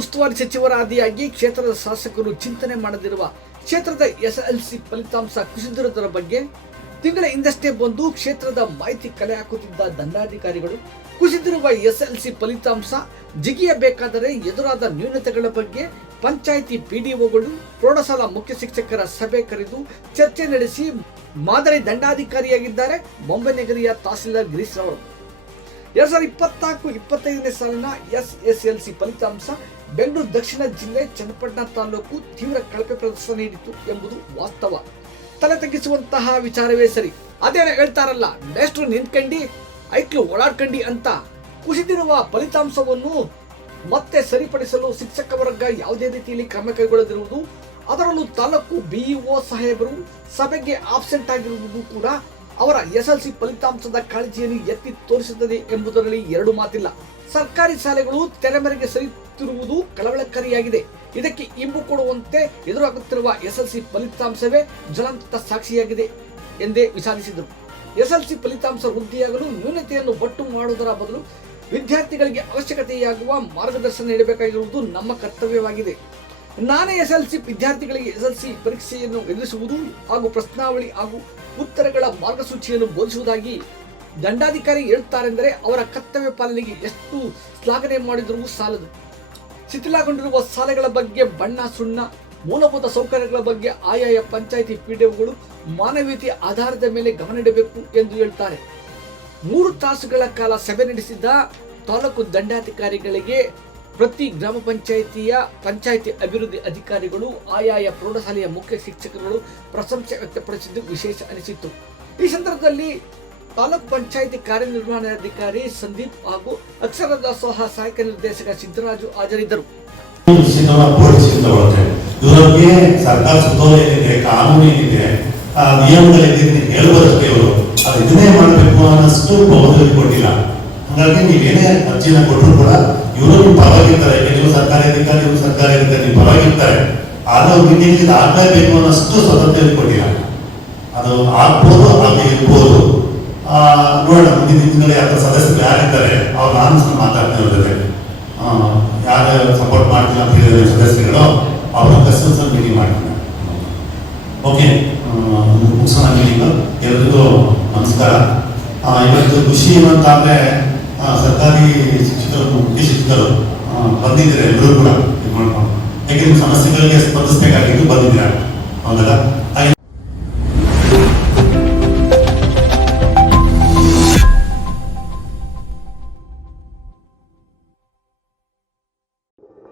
ಉಸ್ತುವಾರಿ ಸಚಿವರಾದಿಯಾಗಿ ಕ್ಷೇತ್ರದ ಶಾಸಕರು ಚಿಂತನೆ ಮಾಡದಿರುವ ಕ್ಷೇತ್ರದ ಎಸ್ಎಲ್ಸಿ ಫಲಿತಾಂಶ ಕುಸಿದಿರುವುದರ ಬಗ್ಗೆ ತಿಂಗಳ ಹಿಂದಷ್ಟೇ ಬಂದು ಕ್ಷೇತ್ರದ ಮಾಹಿತಿ ಕಲೆ ಹಾಕುತ್ತಿದ್ದ ದಂಡಾಧಿಕಾರಿಗಳು ಕುಸಿದಿರುವ ಎಸ್ಎಲ್ಸಿ ಫಲಿತಾಂಶ ಜಿಗಿಯಬೇಕಾದರೆ ಎದುರಾದ ನ್ಯೂನತೆಗಳ ಬಗ್ಗೆ ಪಂಚಾಯಿತಿ ಪಿಡಿಒಗಳು ಪ್ರೌಢಶಾಲಾ ಮುಖ್ಯ ಶಿಕ್ಷಕರ ಸಭೆ ಕರೆದು ಚರ್ಚೆ ನಡೆಸಿ ಮಾದರಿ ದಂಡಾಧಿಕಾರಿಯಾಗಿದ್ದಾರೆ ಬೊಂಬೆ ನಗರಿಯ ತಹಸೀಲ್ದಾರ್ ಗಿರೀಶ್ ರವರು. 2024-25ನೇ ಸಾಲಿನ ಎಸ್ಎಸ್ಎಲ್ಸಿ ಫಲಿತಾಂಶ ಬೆಂಗಳೂರು ದಕ್ಷಿಣ ಜಿಲ್ಲೆ ಚನ್ನಪಟ್ಟಣ ತಾಲೂಕು ತೀವ್ರ ಕಳಪೆ ಪ್ರದರ್ಶನ ನೀಡಿತು ಎಂಬುದು ವಾಸ್ತವ. ತಲೆ ತಗ್ಗಿಸುವಂತಹ ವಿಚಾರವೇ ಸರಿ. ಅದೇನ ಹೇಳ್ತಾರಲ್ಲ, ಮೇಷ್ಟ್ರು ನಿಂತ್ಕಂಡಿ ಐಕ್ಳು ಓಡಾಡ್ಕಂಡಿ ಅಂತ. ಕುಸಿದಿರುವ ಫಲಿತಾಂಶವನ್ನು ಮತ್ತೆ ಸರಿಪಡಿಸಲು ಶಿಕ್ಷಕ ವರ್ಗ ಯಾವುದೇ ರೀತಿಯಲ್ಲಿ ಕ್ರಮ ಕೈಗೊಳ್ಳದಿರುವುದು, ಅದರಲ್ಲೂ ತಾಲೂಕು ಬಿಇಒ ಸಾಹೇಬರು ಸಭೆಗೆ ಆಬ್ಸೆಂಟ್ ಆಗಿರುವುದು ಕೂಡ ಅವರ ಎಸ್ಎಲ್ಸಿ ಫಲಿತಾಂಶದ ಕಾಳಜಿಯನ್ನು ಎತ್ತಿ ತೋರಿಸುತ್ತದೆ ಎಂಬುದರಲ್ಲಿ ಎರಡು ಮಾತಿಲ್ಲ. ಸರ್ಕಾರಿ ಶಾಲೆಗಳು ತೆರೆಮರೆಗೆ ಸರಿಯುತ್ತಿರುವುದು ಕಳವಳಕಾರಿಯಾಗಿದೆ. ಇದಕ್ಕೆ ಇಂಬು ಕೊಡುವಂತೆ ಎದುರಾಗುತ್ತಿರುವ ಎಸ್ಎಲ್ಸಿ ಫಲಿತಾಂಶವೇ ಜ್ವಲಂತ ಸಾಕ್ಷಿಯಾಗಿದೆ ಎಂದೇ ವಿಷಾದಿಸಿದರು. ಎಸ್ಎಲ್ಸಿ ಫಲಿತಾಂಶ ವೃದ್ಧಿಯಾಗಲು ನ್ಯೂನತೆಯನ್ನು ಬಟ್ಟು ಮಾಡುವುದರ ಬದಲು ವಿದ್ಯಾರ್ಥಿಗಳಿಗೆ ಅವಶ್ಯಕತೆಯಾಗುವ ಮಾರ್ಗದರ್ಶನ ನೀಡಬೇಕಾಗಿರುವುದು ನಮ್ಮ ಕರ್ತವ್ಯವಾಗಿದೆ. ನಾನೇ ಎಸ್ಎಲ್ಸಿ ವಿದ್ಯಾರ್ಥಿಗಳಿಗೆ ಎಸ್ಎಲ್ಸಿ ಪರೀಕ್ಷೆಯನ್ನು ಎದುರಿಸುವುದು ಹಾಗೂ ಪ್ರಶ್ನಾವಳಿ ಹಾಗೂ ಉತ್ತರಗಳ ಮಾರ್ಗಸೂಚಿಯನ್ನು ಬೋಧಿಸುವುದಾಗಿ ದಂಡಾಧಿಕಾರಿ ಹೇಳುತ್ತಾರೆಂದರೆ ಅವರ ಕರ್ತವ್ಯ ಪಾಲನೆಗೆ ಎಷ್ಟು ಶ್ಲಾಘನೆ ಮಾಡಿದರೂ ಸಾಲದು. ಶಿಥಿಲಗೊಂಡಿರುವ ಶಾಲೆಗಳ ಬಗ್ಗೆ ಬಣ್ಣ ಸುಣ್ಣ, ಮೂಲಭೂತ ಸೌಕರ್ಯಗಳ ಬಗ್ಗೆ ಆಯಾಯ ಪಂಚಾಯಿತಿ ಪಿಡಿಒಗಳು ಮಾನವೀಯತೆಯ ಆಧಾರದ ಮೇಲೆ ಗಮನ ನೀಡಬೇಕು ಎಂದು ಹೇಳ್ತಾರೆ. 3 ತಾಸುಗಳ ಕಾಲ ಸಭೆ ನಡೆಸಿದ ತಾಲೂಕು ದಂಡಾಧಿಕಾರಿಗಳಿಗೆ ಪ್ರತಿ ಗ್ರಾಮ ಪಂಚಾಯಿತಿಯ ಪಂಚಾಯಿತಿ ಅಭಿವೃದ್ಧಿ ಅಧಿಕಾರಿಗಳು ಆಯಾಯ ಪ್ರೌಢಶಾಲೆಯ ಮುಖ್ಯ ಶಿಕ್ಷಕರುಗಳು ಪ್ರಶಂಸೆ ವ್ಯಕ್ತಪಡಿಸಿದ್ದು ವಿಶೇಷ ಅನಿಸಿತ್ತು. ಈ ಸಂದರ್ಭದಲ್ಲಿ ತಾಲೂಕು ಪಂಚಾಯಿತಿ ಕಾರ್ಯನಿರ್ವಹಣಾಧಿಕಾರಿ ಸಂದೀಪ್ ಹಾಗೂ ಅಕ್ಷರ ದಾಸೋಹ ಸಹಾಯಕ ನಿರ್ದೇಶಕ ಸಿದ್ದರಾಜು ಹಾಜರಿದ್ದರು. ಇವರಿಗೆ ಸರ್ಕಾರ ಸುತ್ತೋಲೆ ಏನಿದೆ, ಕಾನೂನು ಏನಿದೆ, ನಿಯಮಗಳಿದೆ ಹೇಳುವುದಕ್ಕೆ ಇವರು ಅದು ಇದನ್ನೇ ಮಾಡಬೇಕು ಅನ್ನೋಷ್ಟು ಬಹುಮತ ಕೊಟ್ಟಿಲ್ಲ. ಹಾಗಾಗಿ ನೀವೇನೇ ಅರ್ಜಿನ ಕೊಟ್ಟರು ಕೂಡ ಇವರು ನಿಮ್ಮ ಪರವಾಗಿರ್ತಾರೆ. ನೀವು ಸರ್ಕಾರಿ ಅಧಿಕಾರಿ, ಇವರು ಸರ್ಕಾರಿ ಅಧಿಕಾರಿ ನಿಮ್ಮ ಪರವಾಗಿರ್ತಾರೆ. ಆದ್ರೆ ಅವ್ರಿಗೆ ಇದು ಆಗ್ಲೇಬೇಕು ಅನ್ನೋಷ್ಟು ಸ್ವತಂತ್ರ ಕೊಟ್ಟಿಲ್ಲ. ಅದು ಆಗ್ಬೋದು, ಹಾಗೆ ಇರ್ಬೋದು. ನೋಡೋಣ ಮುಂದಿನ ದಿನಗಳಲ್ಲಿ ಯಾವ ಸದಸ್ಯರು ಯಾರಿದ್ದಾರೆ ಅವ್ರು ನಾನು ಮಾತಾಡ್ತಾ ಇರ್ತದೆ. ಯಾರು ಸಪೋರ್ಟ್ ಮಾಡ್ತೀನಿ ಅಂತ ಹೇಳಿದ್ರೆ ಸದಸ್ಯರುಗಳು ಅವ್ರ ಕಸ್ಟಮರ್ಸ್ ಮೀಟಿಂಗ್ ಮಾಡ್ತೀನಿ. ಓಕೆ, ಮುಗಿಸೋಣ ಮೀಟಿಂಗು. ಎಲ್ರಿಗೂ ನಮಸ್ಕಾರ. ಇವತ್ತು ಖುಷಿ ಏನಂತಾದ್ರೆ ಸರ್ಕಾರಿ ಶಿಕ್ಷಕರು, ಮುಖ್ಯ ಶಿಕ್ಷಕರು ಬಂದಿದ್ದಾರೆ. ಎಲ್ಲರೂ ಕೂಡ ಇದು ಮಾಡ್ಕೊಂಡು, ಯಾಕೆ ನಿಮ್ಮ ಸಮಸ್ಯೆಗಳಿಗೆ ಸ್ಪಂದಿಸಬೇಕಾಗಿದ್ದು ಬಂದಿದ್ದೀರಾ, ಹೌದಲ್ಲ?